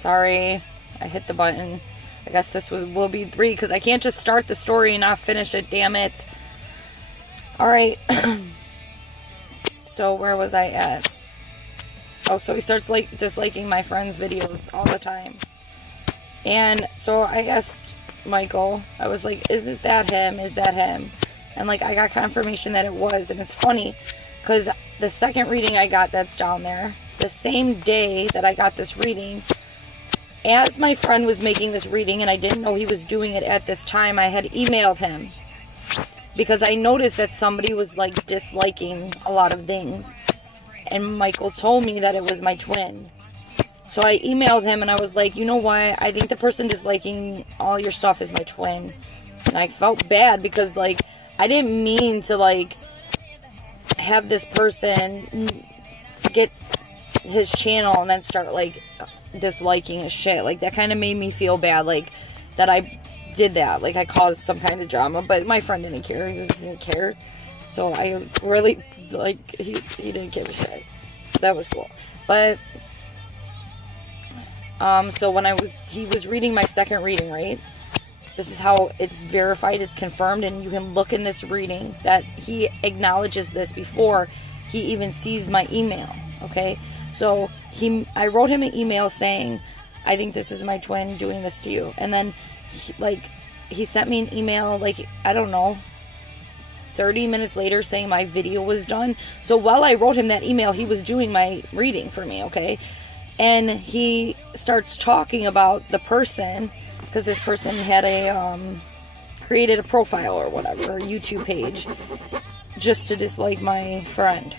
Sorry, I hit the button. I guess this will be 3 because I can't just start the story and not finish it, damn it. Alright. So where was I at? Oh, so he starts disliking my friend's videos all the time. And so I asked Michael, I was like, isn't that him? Is that him? And like I got confirmation that it was. And it's funny because the second reading I got that's down there, the same day that I got this reading, as my friend was making this reading and I didn't know he was doing it at this time, I had emailed him because I noticed that somebody was like disliking a lot of things, and Michael told me that it was my twin. So I emailed him and I was like, you know what, I think the person disliking all your stuff is my twin. And I felt bad because like I didn't mean to like have this person get his channel and then start like disliking his shit. Like that kind of made me feel bad, like that I did that, like I caused some kind of drama. But my friend didn't care. He didn't care. So I really like he didn't give a shit. So that was cool. But so when he was reading my second reading, right? This is how it's verified, it's confirmed, and you can look in this reading that he acknowledges this before he even sees my email. Okay, so I wrote him an email saying, I think this is my twin doing this to you. And then he sent me an email, like, I don't know, 30 minutes later saying my video was done. So while I wrote him that email, he was doing my reading for me, okay? And he starts talking about the person, because this person had created a profile or whatever, a YouTube page, just to dislike my friend.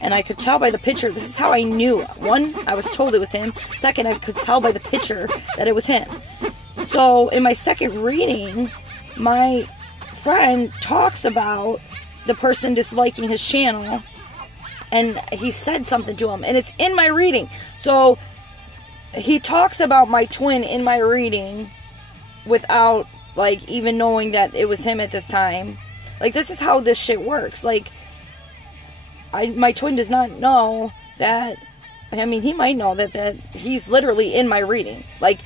And I could tell by the picture, this is how I knew. One, I was told it was him. Second, I could tell by the picture that it was him. So in my second reading, my friend talks about the person disliking his channel, and he said something to him, and it's in my reading. So he talks about my twin in my reading without like even knowing that it was him at this time. Like, this is how this shit works. Like, my twin does not know that. I mean, he might know that he's literally in my reading. Like,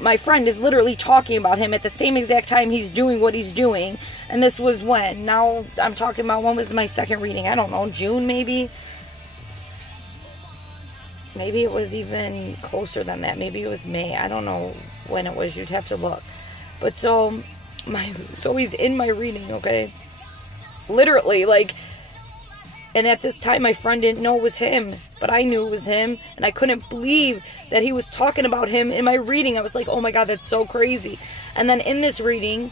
my friend is literally talking about him at the same exact time he's doing what he's doing. And this was when? Now I'm talking about, when was my second reading? I don't know, June maybe? Maybe it was even closer than that. Maybe it was May. I don't know when it was. You'd have to look. But so he's in my reading, okay? Literally, like, and at this time my friend didn't know it was him, but I knew it was him, and I couldn't believe that he was talking about him in my reading. I was like, oh my god, that's so crazy. And then in this reading,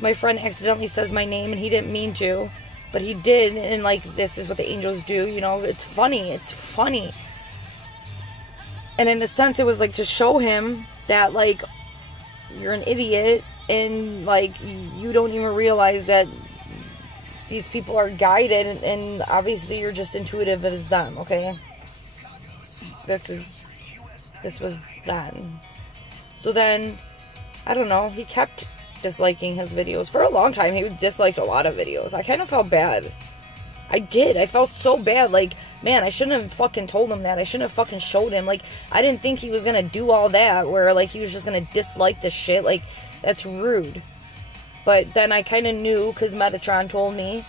my friend accidentally says my name, and he didn't mean to, but he did, and like, this is what the angels do, you know? It's funny. And in a sense, it was like to show him that, like, you're an idiot, and like, you don't even realize that these people are guided, and obviously you're just intuitive as them, okay? This was that. So then, I don't know, he kept disliking his videos. For a long time, he disliked a lot of videos. I kind of felt bad. I did. I felt so bad. Like, man, I shouldn't have fucking told him that. I shouldn't have fucking showed him. Like, I didn't think he was gonna do all that, where, like, he was just gonna dislike this shit. Like, that's rude. But then I kind of knew, because Metatron told me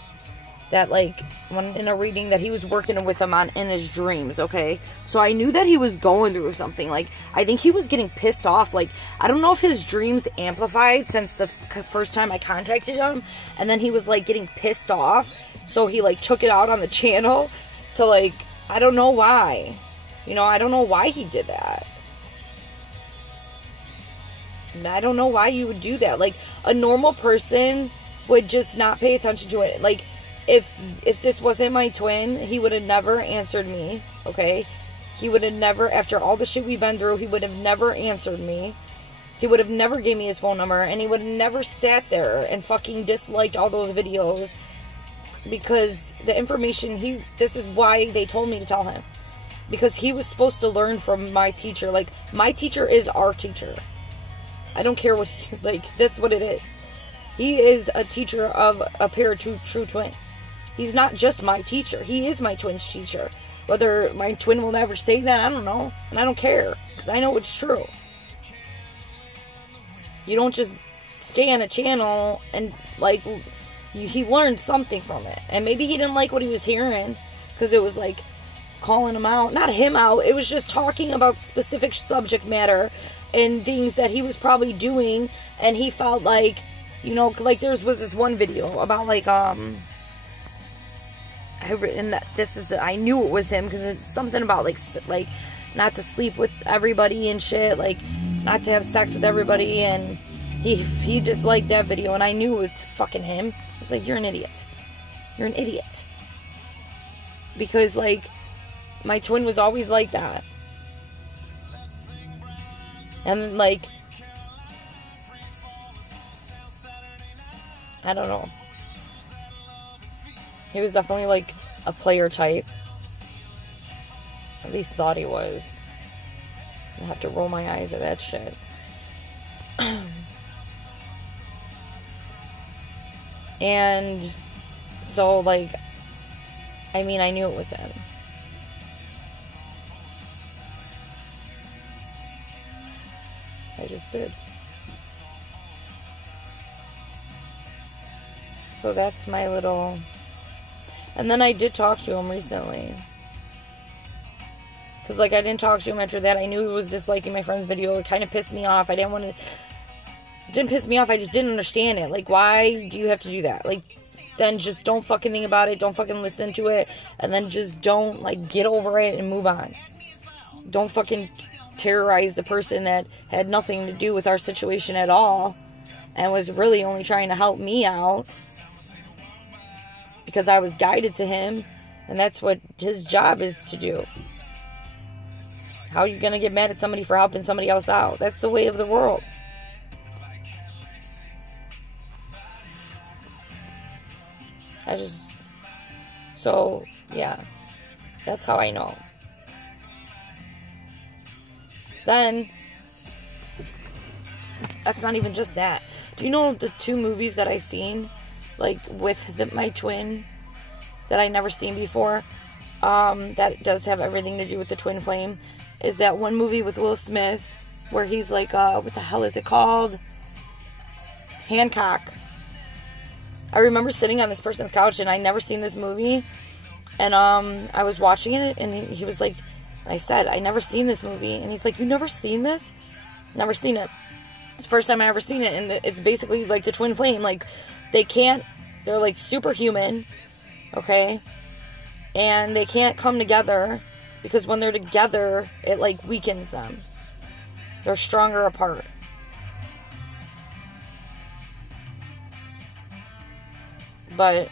that, like, when in a reading, that he was working with him in his dreams, okay? So I knew that he was going through something. Like, I think he was getting pissed off. Like, I don't know if his dreams amplified since the first time I contacted him, and then he was, like, getting pissed off. So he, like, took it out on the channel to, like, I don't know why. You know, I don't know why he did that. I don't know why you would do that. Like, a normal person would just not pay attention to it. Like, if this wasn't my twin, he would have never answered me, okay? He would have never, after all the shit we've been through, he would have never answered me. He would have never gave me his phone number, and he would have never sat there and fucking disliked all those videos, because the information, this is why they told me to tell him. Because he was supposed to learn from my teacher. Like, my teacher is our teacher. I don't care what, like, that's what it is. He is a teacher of a pair of true twins. He's not just my teacher. He is my twin's teacher. Whether my twin will never say that, I don't know. And I don't care, because I know it's true. You don't just stay on a channel and, like, he learned something from it. And maybe he didn't like what he was hearing, because it was, like, calling him out. Not him out. It was just talking about specific subject matter and things that he was probably doing. And he felt like, you know, like, there's this one video about, like, I knew it was him, because it's something about, like, not to sleep with everybody and shit, like, not to have sex with everybody, and he just liked that video, and I knew it was fucking him. I was like, you're an idiot. You're an idiot. Because, like, my twin was always like that. And, like, I don't know. He was definitely, like, a player type. At least thought he was. I have to roll my eyes at that shit. And so, like, I mean, I knew it was him. I just did. So that's my little... And then I did talk to him recently. Because, like, I didn't talk to him after that. I knew he was disliking my friend's video. It kind of pissed me off. I didn't want to... It didn't piss me off. I just didn't understand it. Like, why do you have to do that? Like, then just don't fucking think about it. Don't fucking listen to it. And then just don't, like, get over it and move on. Don't fucking terrorize the person that had nothing to do with our situation at all. And was really only trying to help me out. Because I was guided to him. And that's what his job is to do. How are you going to get mad at somebody for helping somebody else out? That's the way of the world. So, yeah. That's how I know. Then, that's not even just that. Do you know the 2 movies that I seen, like, with my twin, that I never seen before, that does have everything to do with the twin flame, is that one movie with Will Smith, where he's like, what the hell is it called? Hancock. I remember sitting on this person's couch, and I never seen this movie, and I was watching it, and he was like, I said, I never seen this movie, and he's like, you never seen this? Never seen it. It's the first time I ever seen it, and it's basically like the twin flame. Like, they're like superhuman, okay, and they can't come together, because when they're together, it, like, weakens them. They're stronger apart. But,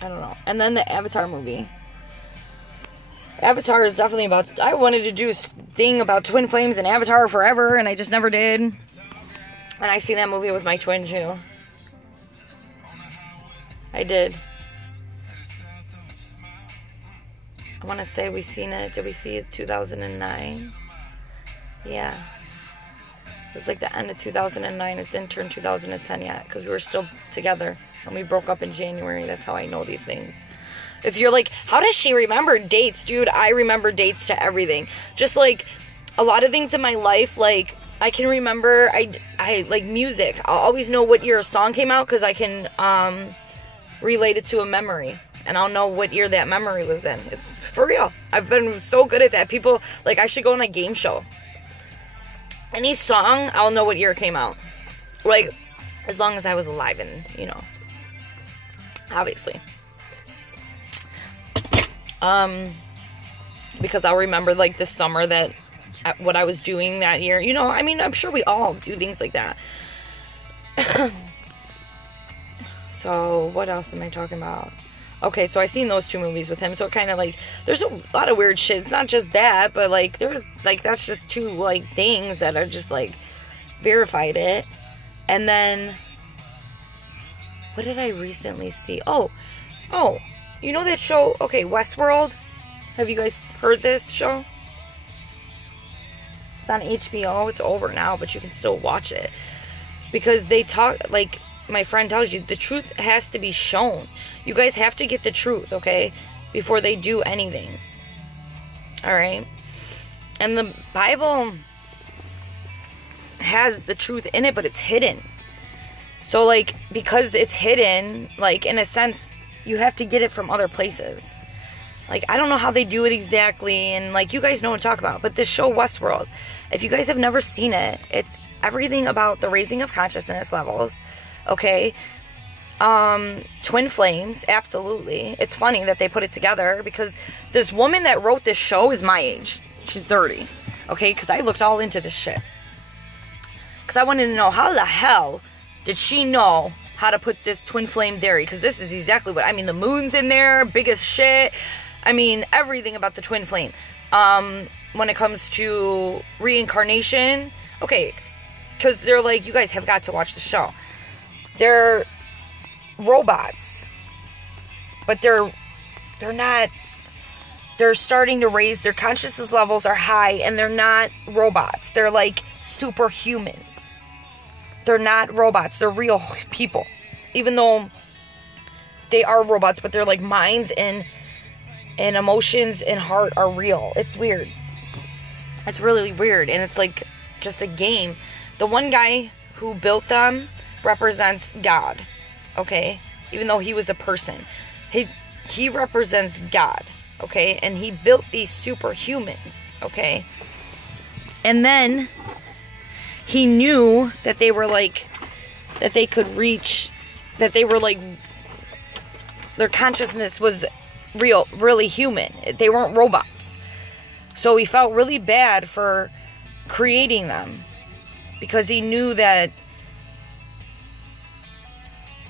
I don't know. And then the Avatar movie. Avatar is definitely about... I wanted to do a thing about twin flames and Avatar forever, and I just never did. And I seen that movie with my twin, too. I did. I want to say we seen it. Did we see it 2009? Yeah. It was like the end of 2009. It didn't turn 2010 yet, because we were still together. And we broke up in January. That's how I know these things. If you're like, how does she remember dates? Dude, I remember dates to everything. Just like a lot of things in my life, like I can remember, I like music. I'll always know what year a song came out, because I can relate it to a memory. And I'll know what year that memory was in. It's for real. I've been so good at that. People, like, I should go on a game show. Any song, I'll know what year it came out. Like, as long as I was alive and, you know, obviously. Because I'll remember, like, the summer that, what I was doing that year. You know, I mean, I'm sure we all do things like that. So, what else am I talking about? Okay, so I seen those 2 movies with him, so it kind of, like, there's a lot of weird shit. It's not just that, but, like, there's, like, that's just 2, like, things that are just, like, verified it. And then, what did I recently see? Oh, you know that show, okay, Westworld? Have you guys heard this show? It's on HBO. It's over now, but you can still watch it. Because they talk, like, my friend tells you, the truth has to be shown. You guys have to get the truth, okay? Before they do anything. Alright? And the Bible has the truth in it, but it's hidden. So, like, because it's hidden, like, in a sense, you have to get it from other places. Like, I don't know how they do it exactly, and, like, you guys know what I'm talking about, but this show, Westworld, if you guys have never seen it, it's everything about the raising of consciousness levels, okay? Twin flames, absolutely. It's funny that they put it together, because this woman that wrote this show is my age. She's 30, okay? Because I looked all into this shit. Because I wanted to know, how the hell did she know how to put this twin flame theory? Because this is exactly what, I mean, the moon's in there, biggest shit. I mean, everything about the twin flame. When it comes to reincarnation, okay, because they're like, you guys have got to watch the show. They're robots, but they're not, they're starting to raise, their consciousness levels are high, and they're not robots. They're like superhumans. They're not robots. They're real people. Even though they are robots, but they're like minds and emotions and heart are real. It's weird. It's really weird. And it's like just a game. The one guy who built them represents God. Okay? Even though he was a person. He represents God. Okay? And he built these superhumans. Okay? And then he knew that they were like, that they could reach, that they were like, their consciousness was real, really human. They weren't robots. So he felt really bad for creating them, because he knew that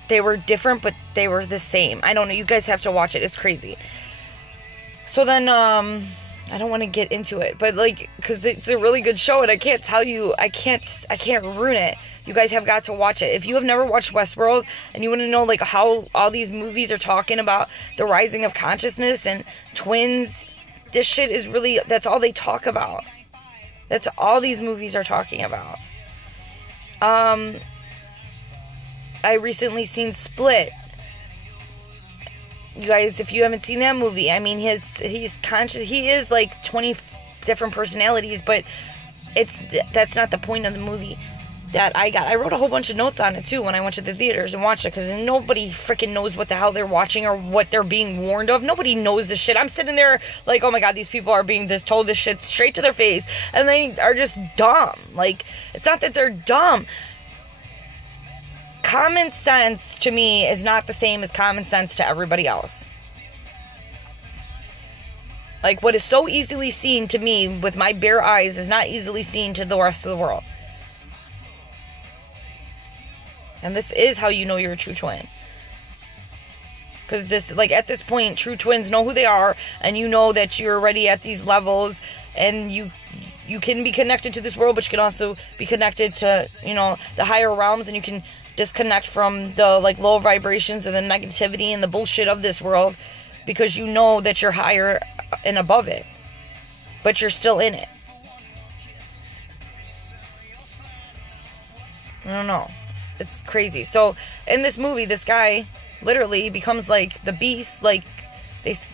they were different, but they were the same. I don't know. You guys have to watch it. It's crazy. So then, I don't want to get into it, but like, because it's a really good show, and I can't tell you, I can't ruin it. You guys have got to watch it. If you have never watched Westworld and you want to know like how all these movies are talking about the rising of consciousness and twins, this shit is really, that's all they talk about. That's all these movies are talking about. I recently seen Split. You guys, if you haven't seen that movie, I mean, he's conscious. He is like 20 different personalities, but that's not the point of the movie that I got. I wrote a whole bunch of notes on it too when I went to the theaters and watched it, because nobody freaking knows what the hell they're watching or what they're being warned of. Nobody knows this shit. I'm sitting there like, oh my god, these people are being told this shit straight to their face, and they are just dumb. Like, it's not that they're dumb. Common sense to me is not the same as common sense to everybody else. Like, what is so easily seen to me with my bare eyes is not easily seen to the rest of the world. And this is how you know you're a true twin. Because this, like, at this point, true twins know who they are, and you know that you're already at these levels, and you can be connected to this world, but you can also be connected to, you know, the higher realms, and you can disconnect from the like low vibrations and the negativity and the bullshit of this world, because you know that you're higher and above it, but you're still in it. I don't know. It's crazy. So in this movie, this guy literally becomes like the beast. Like,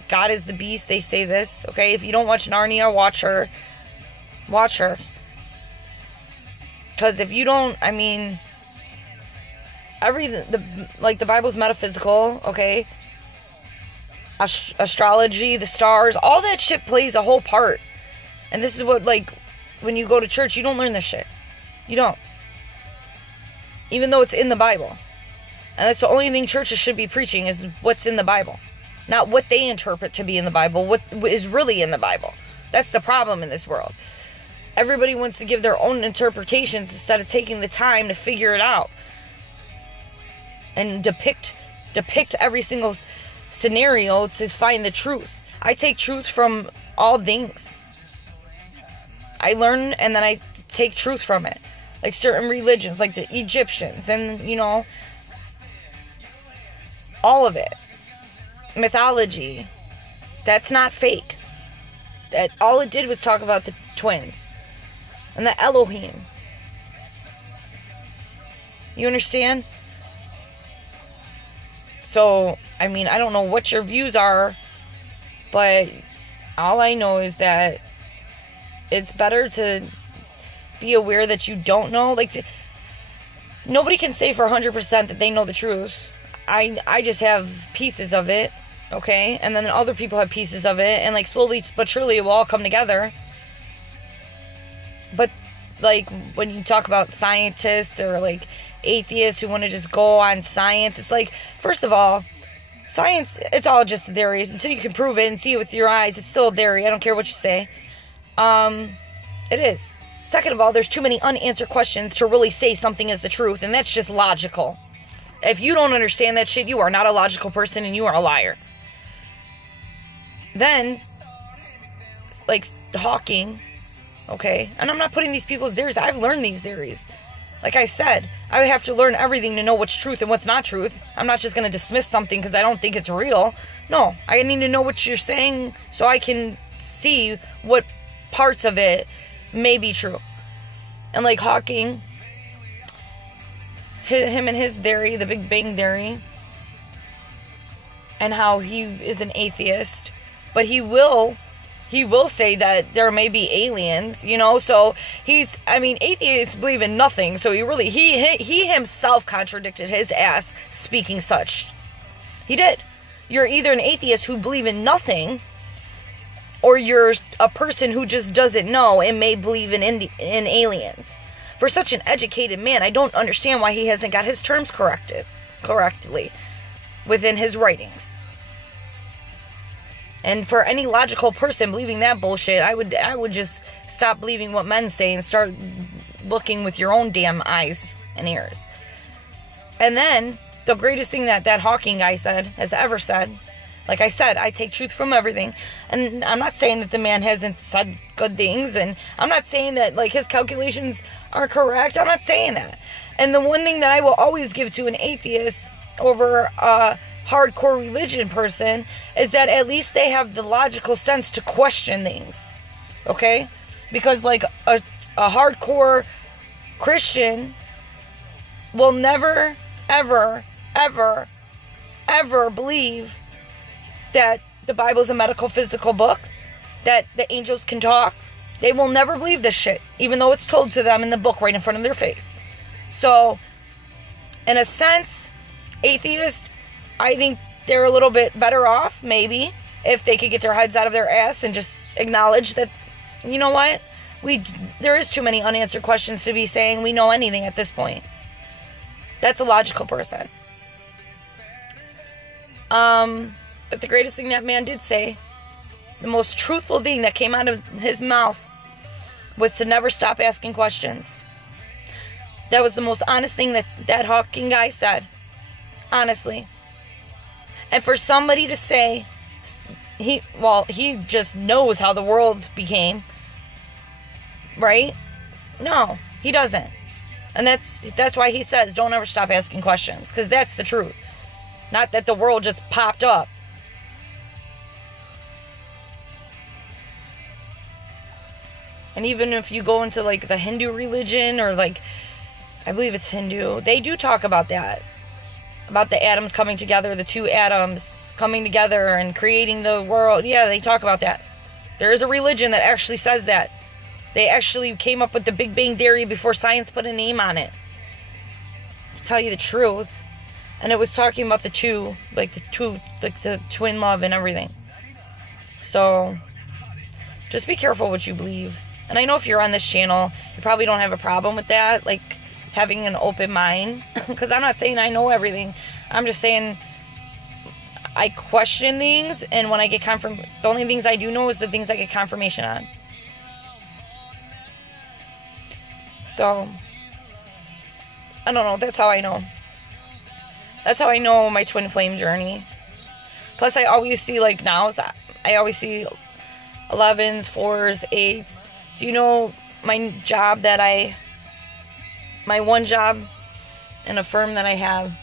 God is the beast. They say this. Okay, if you don't watch Narnia, watch her. Watch her. Because if you don't, I mean, the Bible's metaphysical, okay? Astrology, the stars, all that shit plays a whole part. And this is what, like, when you go to church, you don't learn this shit. You don't. Even though it's in the Bible. And that's the only thing churches should be preaching, is what's in the Bible. Not what they interpret to be in the Bible, what is really in the Bible. That's the problem in this world. Everybody wants to give their own interpretations instead of taking the time to figure it out. And depict every single scenario to find the truth. I take truth from all things. I learn and then I take truth from it. Like certain religions, like the Egyptians, and, you know, all of it. Mythology. That's not fake. That all it did was talk about the twins. And the Elohim. You understand? So, I mean, I don't know what your views are, but all I know is that it's better to be aware that you don't know. Like, nobody can say for 100% that they know the truth. I just have pieces of it, okay? And then other people have pieces of it, and like slowly but surely it will all come together. But like when you talk about scientists or like atheists who want to just go on science, it's like, first of all, science, it's all just theories. Until you can prove it and see it with your eyes, it's still a theory. I don't care what you say. It is. Second of all, there's too many unanswered questions to really say something is the truth, and that's just logical. If you don't understand that shit, you are not a logical person and you are a liar. Then, like Hawking, okay? And I'm not putting these people's theories. I've learned these theories. Like I said, I have to learn everything to know what's truth and what's not truth. I'm not just going to dismiss something because I don't think it's real. No, I need to know what you're saying so I can see what parts of it may be true. And like Hawking, him and his theory, the Big Bang Theory, and how he is an atheist, but he will say that there may be aliens, you know. So atheists believe in nothing. So he himself contradicted his ass speaking such. He did. You're either an atheist who believe in nothing, or you're a person who just doesn't know and may believe in aliens. For such an educated man, I don't understand why he hasn't got his terms correctly within his writings. And for any logical person believing that bullshit, I would just stop believing what men say and start looking with your own damn eyes and ears. And then, the greatest thing that Hawking guy has ever said, like I said, I take truth from everything. And I'm not saying that the man hasn't said good things, and I'm not saying that like his calculations are correct. I'm not saying that. And the one thing that I will always give to an atheist over a hardcore religion person is that at least they have the logical sense to question things. Okay? Because like a hardcore Christian will never, ever, ever, ever believe that the Bible's a medical, physical book, that the angels can talk. They will never believe this shit, even though it's told to them in the book right in front of their face. So, in a sense, atheists, I think they're a little bit better off, maybe, if they could get their heads out of their ass and just acknowledge that, you know what, there is too many unanswered questions to be saying we know anything at this point. That's a logical person. But the greatest thing that man did say, the most truthful thing that came out of his mouth, was to never stop asking questions. That was the most honest thing that Hawking guy said. Honestly. And for somebody to say, he just knows how the world became. Right? No, he doesn't. And that's why he says, don't ever stop asking questions. Because that's the truth. Not that the world just popped up. And even if you go into like the Hindu religion, or like, I believe it's Hindu, they do talk about that. About the atoms coming together, the two atoms coming together and creating the world. Yeah, they talk about that. There is a religion that actually says that. They actually came up with the Big Bang Theory before science put a name on it. To tell you the truth. And it was talking about the twin love and everything. So, just be careful what you believe. And I know if you're on this channel, you probably don't have a problem with that, like having an open mind. Because I'm not saying I know everything. I'm just saying I question things, and when I get the only things I do know is the things I get confirmation on. So, I don't know. That's how I know. That's how I know my twin flame journey. Plus, I always see, like now, I always see 11s, 4s, 8s. Do you know my job my one job in a firm that I have,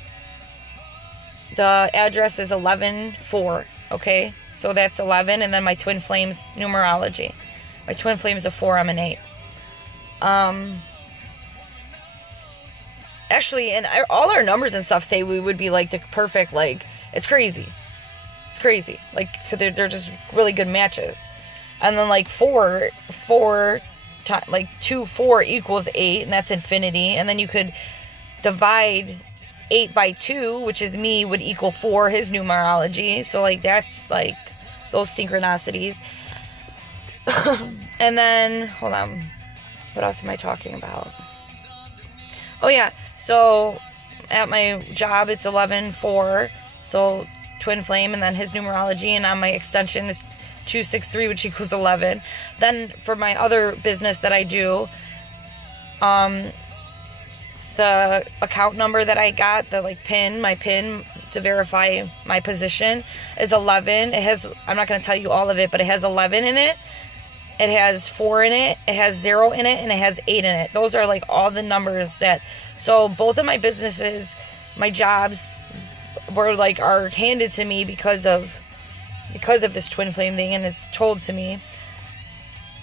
the address is 11-4, okay? So that's 11, and then my twin flames numerology. My twin flame is a 4, I'm an 8. Actually, and all our numbers and stuff say we would be like the perfect, like, it's crazy. It's crazy. Like, they're just really good matches. And then like 4 like 2, 4 equals 8, and that's infinity. And then you could divide 8 by 2, which is me, would equal 4, his numerology. So like that's like those synchronicities. And then hold on, what else am I talking about? Oh yeah, so at my job it's 11-4, so twin flame, and then his numerology, and on my extension is 263, which equals 11. Then for my other business that I do, the account number that I got, the like pin, my pin to verify my position is 11. It has, I'm not going to tell you all of it, but it has 11 in it. It has 4 in it. It has 0 in it, and it has 8 in it. Those are like all the numbers that, so both of my businesses, my jobs were like, are handed to me because of this twin flame thing, and it's told to me.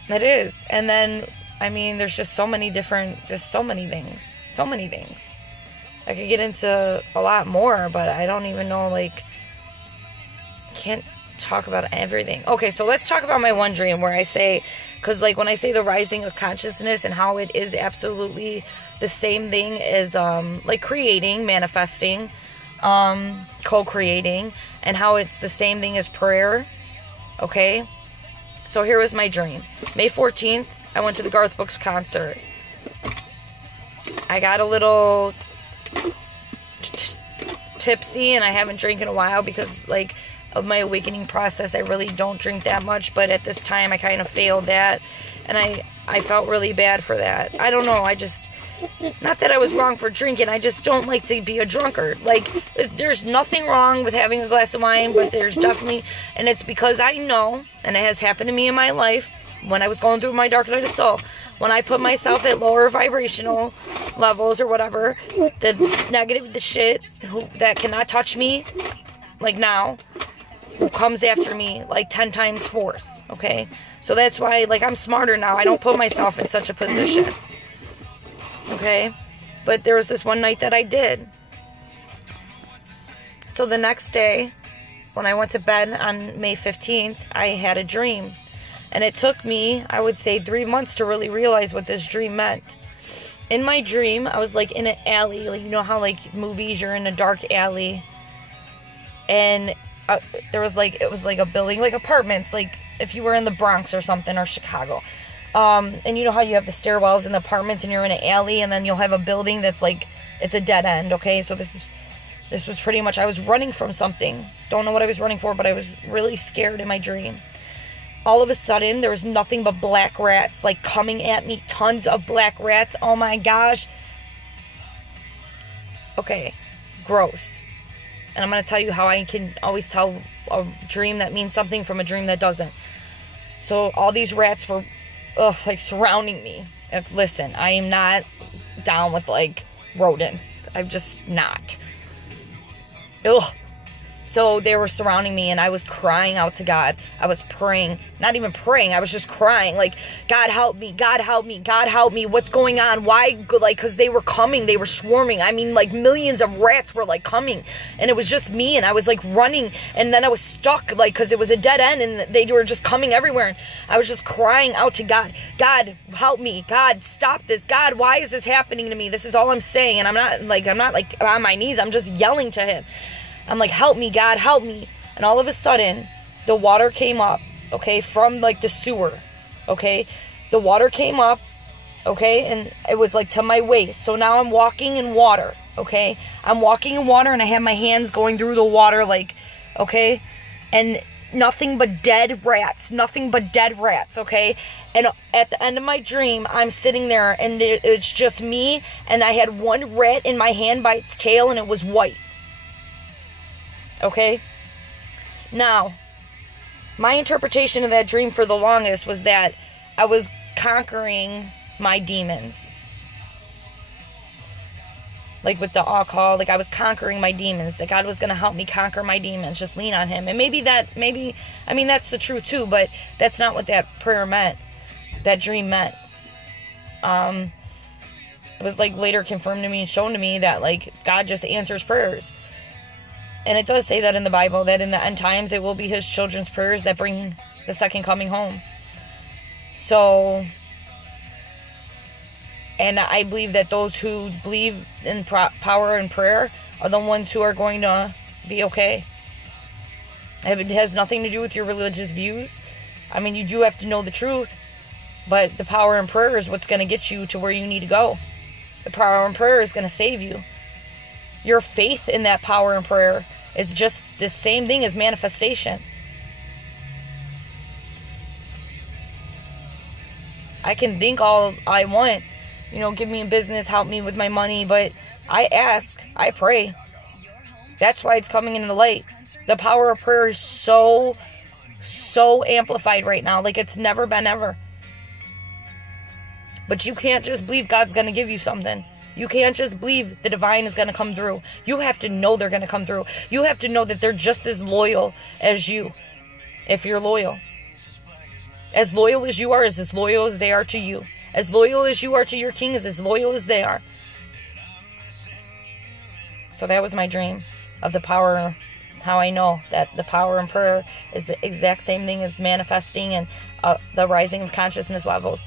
It is. And then, I mean, there's just so many different, just so many things. So many things. I could get into a lot more, but I don't even know, like, can't talk about everything. Okay, so let's talk about my one dream where I say, because like when I say the rising of consciousness and how it is absolutely the same thing as like creating, manifesting, co-creating, and how it's the same thing as prayer. Okay, so here was my dream. May 14th, I went to the Garth Brooks concert. I got a little tipsy, and I haven't drank in a while because like of my awakening process. I really don't drink that much, but at this time I kind of failed that, and I felt really bad for that. I don't know, I just, not that I was wrong for drinking, I just don't like to be a drunkard. Like, there's nothing wrong with having a glass of wine, but there's definitely, and it's because I know, and it has happened to me in my life, when I was going through my dark night of soul, when I put myself at lower vibrational levels or whatever, the negative, the shit that cannot touch me, like now, who comes after me like 10 times force, okay? So that's why, like, I'm smarter now. I don't put myself in such a position, okay? But there was this one night that I did. So the next day, when I went to bed on May 15th, I had a dream. And it took me, I would say, 3 months to really realize what this dream meant. In my dream, I was like in an alley. Like, you know how like movies, you're in a dark alley. And there was like, it was like a building, like apartments, like if you were in the Bronx or something, or Chicago. And you know how you have the stairwells in the apartments and you're in an alley, and then you'll have a building that's like, it's a dead end, okay? So this was pretty much, I was running from something. Don't know what I was running for, but I was really scared in my dream. All of a sudden, there was nothing but black rats, like, coming at me. Tons of black rats. Oh, my gosh. Okay. Gross. And I'm going to tell you how I can always tell a dream that means something from a dream that doesn't. So, all these rats were, like, surrounding me. Listen, I am not down with, like, rodents. I'm just not. Ugh. So they were surrounding me, and I was crying out to God. I was praying. Not even praying. I was just crying. Like, God help me. God help me. God help me. What's going on? Why? Like, because they were coming. They were swarming. I mean, like, millions of rats were, like, coming. And it was just me, and I was, like, running. And then I was stuck, like, because it was a dead end, and they were just coming everywhere. And I was just crying out to God. God, help me. God, stop this. God, why is this happening to me? This is all I'm saying. And I'm not, like, on my knees. I'm just yelling to him. I'm like, help me, God, help me. And all of a sudden, the water came up, okay, from, like, the sewer, okay? The water came up, okay, and it was, like, to my waist. So now I'm walking in water, okay? I'm walking in water, and I have my hands going through the water, like, okay? And nothing but dead rats, okay? And at the end of my dream, I'm sitting there, and it's just me, and I had one rat in my hand by its tail, and it was white. Okay? Now, my interpretation of that dream for the longest was that I was conquering my demons. Like with the alcohol, like I was conquering my demons. That God was going to help me conquer my demons. Just lean on Him. And maybe, I mean, that's the truth too, but that's not what that prayer meant. That dream meant. It was like later confirmed to me and shown to me that like God just answers prayers. And it does say that in the Bible, that in the end times, it will be His children's prayers that bring the second coming home. So, And I believe that those who believe in power and prayer are the ones who are going to be okay. It has nothing to do with your religious views. I mean, you do have to know the truth, but the power in prayer is what's going to get you to where you need to go. The power in prayer is going to save you. Your faith in that power in prayer is just the same thing as manifestation. I can think all I want, give me a business, help me with my money, but I ask, I pray. That's why it's coming into the light. The power of prayer is so amplified right now, like it's never been ever. But you can't just believe God's going to give you something. You can't just believe the divine is going to come through. You have to know they're going to come through. You have to know that they're just as loyal as you, if you're loyal. As loyal as you are is as loyal as they are to you. As loyal as you are to your king is as loyal as they are. So that was my dream of the power, how I know that the power in prayer is the exact same thing as manifesting and the rising of consciousness levels.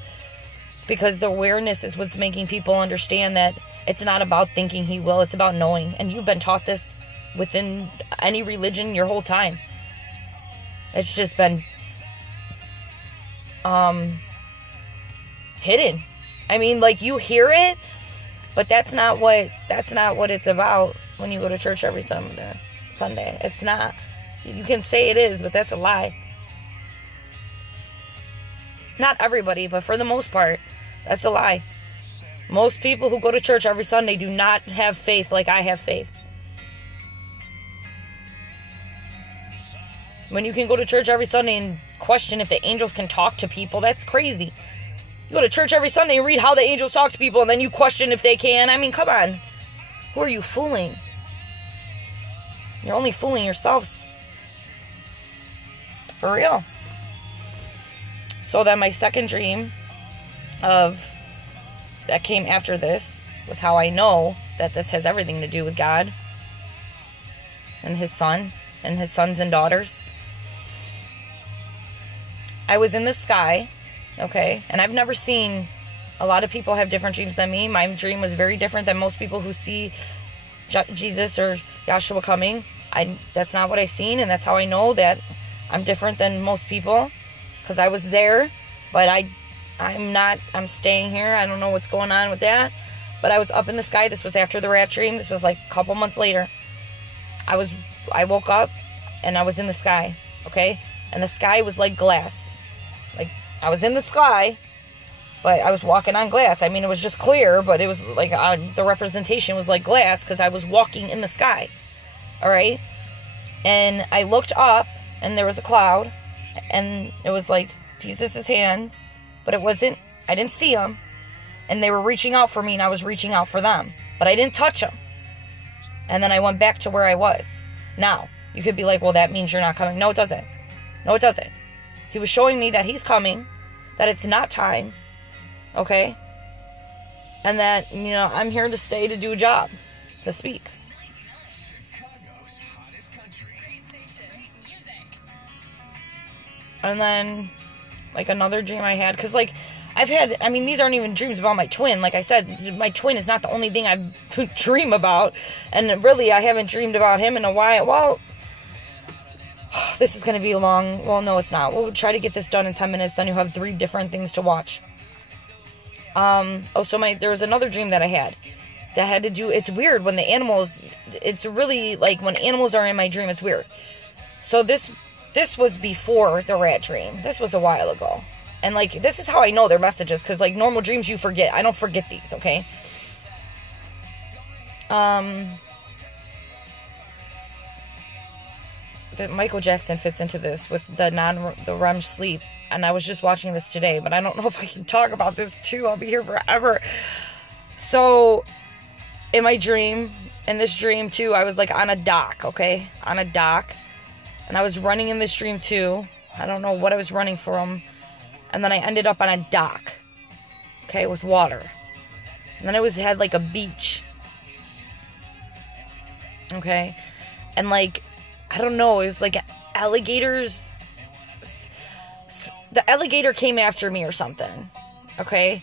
Because the awareness is what's making people understand that it's not about thinking he will, it's about knowing. And you've been taught this within any religion your whole time. It's just been hidden. I mean, like, you hear it, but that's not what it's about when you go to church every Sunday. It's not. You can say it is, but that's a lie. Not everybody, but for the most part, that's a lie. Most people who go to church every Sunday do not have faith like I have faith. When you can go to church every Sunday and question if the angels can talk to people, that's crazy. You go to church every Sunday and read how the angels talk to people, and then you question if they can. I mean, come on. Who are you fooling? You're only fooling yourselves. For real. So then my second dream that came after this was how I know that this has everything to do with God and his son and his sons and daughters. I was in the sky, okay, and I've never seen, a lot of people have different dreams than me. My dream was very different than most people who see Jesus or Yahshua coming. That's not what I seen, and that's how I know that I'm different than most people, because I was there, but I'm staying here. I don't know what's going on with that, but I was up in the sky. This was after the rat dream. This was like a couple months later. I woke up and I was in the sky, okay, and the sky was like glass. Like, I was in the sky, but I was walking on glass. I mean, it was just clear, but it was like the representation was like glass because I was walking in the sky. All right. And I looked up and there was a cloud and it was like Jesus's hands, but it wasn't, I didn't see them, and they were reaching out for me and I was reaching out for them, but I didn't touch them. And then I went back to where I was. Now, you could be like, well, that means you're not coming. No, it doesn't. No, it doesn't. He was showing me that he's coming, that it's not time, okay? And that, I'm here to stay to do a job, to speak. And then, like, another dream I had, because, like, these aren't even dreams about my twin. Like I said, my twin is not the only thing I dream about. And really, I haven't dreamed about him in a while. Well, this is going to be long. Well, no, it's not. We'll try to get this done in 10 minutes. Then you'll have 3 different things to watch. There was another dream that I had that had to do, it's weird when the animals, it's really like when animals are in my dream, it's weird. So this was before the rat dream. This was a while ago. And, like, this is how I know they're messages, because, like, normal dreams you forget. I don't forget these, okay? Michael Jackson fits into this with the REM sleep. And I was just watching this today, but I don't know if I can talk about this, too. I'll be here forever. So, in this dream, too, I was, like, on a dock, okay? On a dock. And I was running in this dream, too. I don't know what I was running from. And then I ended up on a dock, okay, with water. And then it had like a beach, okay? And, like, I don't know, it was like alligators. The alligator came after me or something, okay?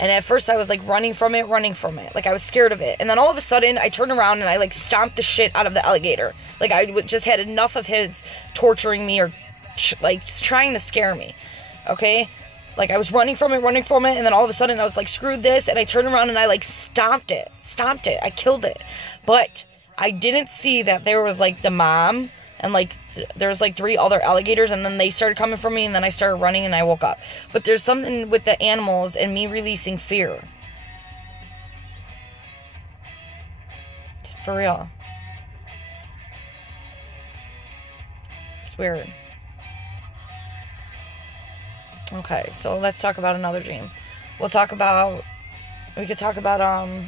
And at first I was like running from it. Like I was scared of it. And then all of a sudden I turned around and I like stomped the shit out of the alligator. Like I just had enough of his torturing me or like trying to scare me. Okay? Like I was running from it. And then all of a sudden I was like, screw this. And I turned around and I like stomped it. I killed it. But I didn't see that there was like the mom and like there was like 3 other alligators, and then they started coming for me, and then I started running and I woke up. But there's something with the animals and me releasing fear. For real. It's weird. Okay, so let's talk about another dream. We could talk about,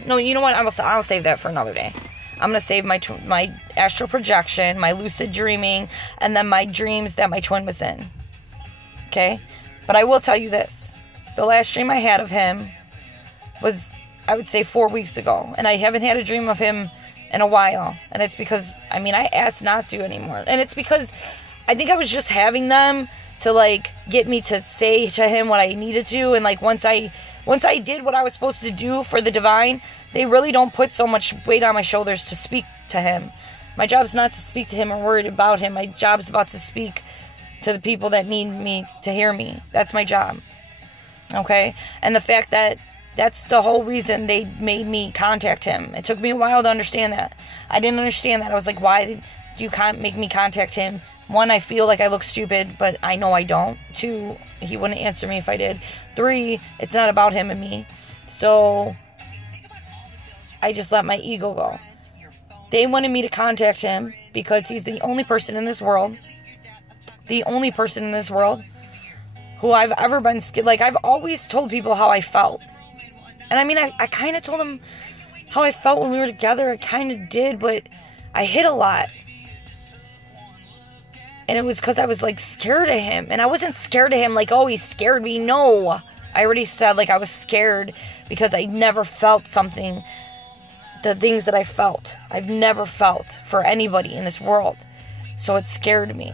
no, you know what? I'll save that for another day. I'm going to save my astral projection, my lucid dreaming, and then my dreams that my twin was in. Okay? But I will tell you this. The last dream I had of him was, I would say, 4 weeks ago. And I haven't had a dream of him in a while. And it's because, I asked not to anymore. And it's because I think I was just having them to, like, get me to say to him what I needed to. And, like, once I did what I was supposed to do for the divine, they really don't put so much weight on my shoulders to speak to him. My job's not to speak to him or worried about him. My job's about to speak to the people that need me to hear me. That's my job. Okay? And the fact that that's the whole reason they made me contact him. It took me a while to understand that. I didn't understand that. I was like, why do you make me contact him? 1, I feel like I look stupid, but I know I don't. 2, he wouldn't answer me if I did. 3, it's not about him and me. So I just let my ego go. They wanted me to contact him because he's the only person in this world. The only person in this world who I've ever been... Like, I've always told people how I felt. And I kind of told them how I felt when we were together. I kind of did, but I hid a lot. And it was because I was, like, scared of him. And I wasn't scared of him like, oh, he scared me. No. I already said, like, I was scared because I never felt something... The things that I felt. I've never felt for anybody in this world. So it scared me.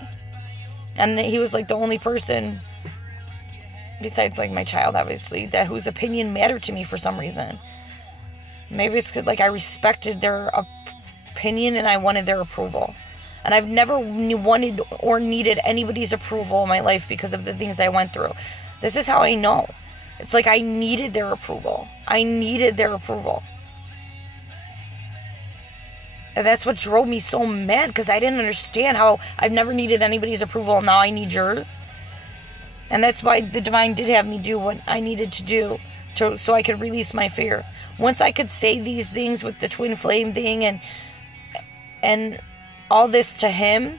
And he was like the only person, besides like my child obviously, that whose opinion mattered to me for some reason. Maybe it's like I respected their opinion and I wanted their approval. And I've never wanted or needed anybody's approval in my life because of the things I went through. This is how I know. It's like I needed their approval. And that's what drove me so mad, because I didn't understand how I've never needed anybody's approval. Now I need yours. And that's why the divine did have me do what I needed to do so I could release my fear. Once I could say these things with the twin flame thing and all this to him,